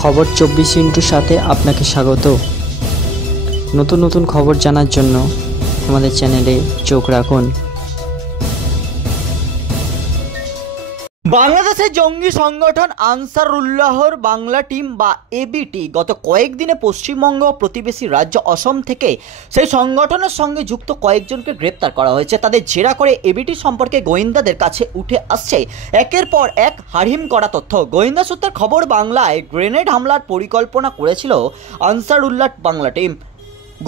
খবর 24 সাথে আপনাকে স্বাগত। নতুন নতুন খবর জানার জন্য আমাদের চ্যানেলে চোখ রাখুন। বাংলাদেশের জঙ্গি সংগঠন আনসারুল্লাহর বাংলা টিম বা এবিটি গত কয়েকদিনে পশ্চিমবঙ্গ প্রতিবেশী রাজ্য অসম থেকে সেই সংগঠনের সঙ্গে যুক্ত কয়েকজনকে গ্রেপ্তার করা হয়েছে। তাদের জেরা করে এবিটি সম্পর্কে গোয়েন্দাদের কাছে উঠে আসছে একের পর এক হাড়হিম করা তথ্য। গোয়েন্দা সূত্রের খবর, বাংলায় গ্রেনেড হামলার পরিকল্পনা করেছিল আনসারুল্লাহ বাংলা টিম।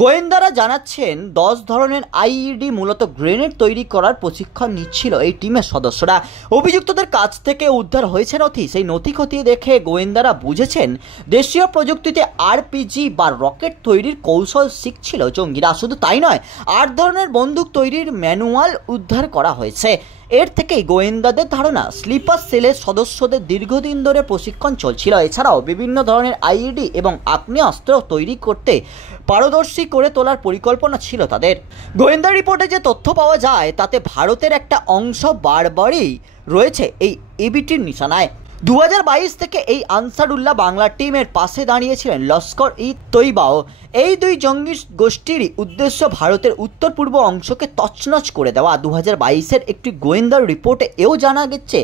গোয়েন্দারা জানাচ্ছেন 10 ধরনের আইইডি মূলত গ্রেনেড তৈরি করার প্রশিক্ষণ নিচ্ছিল এই টিমের সদস্যরা। অভিযুক্তদের কাছ থেকে উদ্ধার হয়েছে নথি। সেই নথি খতিয়ে দেখে গোয়েন্দারা বুঝেছেন দেশীয় প্রযুক্তিতে আরপিজি বা রকেট তৈরির কৌশল শিখছিল জঙ্গিরা। শুধু তাই নয়, 8 ধরনের বন্দুক তৈরির ম্যানুয়াল উদ্ধার করা হয়েছে। এর থেকেই গোয়েন্দাদের ধারণা স্লিপার সেলের সদস্যদের দীর্ঘদিন ধরে প্রশিক্ষণ চলছিল। এছাড়াও বিভিন্ন ধরনের আইইডি এবং আগ্নেয়াস্ত্র তৈরি করতে পারদর্শী করে তোলার পরিকল্পনা ছিল তাদের। গোয়েন্দা রিপোর্টে যে তথ্য পাওয়া যায় তাতে ভারতের একটা অংশ বারবারই রয়েছে এই এবিটির নিশানায়। 2022 থেকে এই আনসারুল্লাহ বাংলা টিমের পাশে দাঁড়িয়েছিলেন লস্কর-ই-তৈবাও। এই দুই জঙ্গি গোষ্ঠীরই উদ্দেশ্য ভারতের উত্তর পূর্ব অংশকে তছনছ করে দেওয়া। 2022-এর একটি গোয়েন্দা রিপোর্টে এও জানা গেছে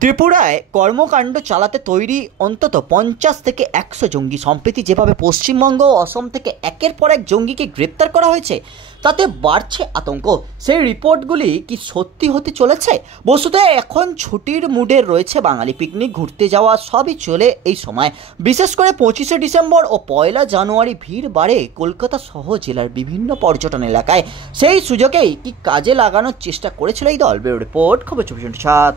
ত্রিপুরায় কর্মকাণ্ড চালাতে তৈরি অন্তত 50 থেকে 100 জঙ্গি। সম্প্রতি যেভাবে পশ্চিমবঙ্গ ও অসম থেকে একের পর এক জঙ্গিকে গ্রেপ্তার করা হয়েছে তাতে বাড়ছে আতঙ্ক। সেই রিপোর্টগুলি কি সত্যি হতে চলেছে? বস্তুত এখন ছুটির মুডে রয়েছে বাঙালি। পিকনিক, ঘুরতে যাওয়া সবই চলে এই সময়। বিশেষ করে 25শে ডিসেম্বর ও 1 জানুয়ারি ভিড় বাড়ে কলকাতা সহ জেলার বিভিন্ন পর্যটন এলাকায়। সেই সুযোগেই কি কাজে লাগানোর চেষ্টা করেছিল এই দল? ব্যুরো রিপোর্ট, খবর 24/7।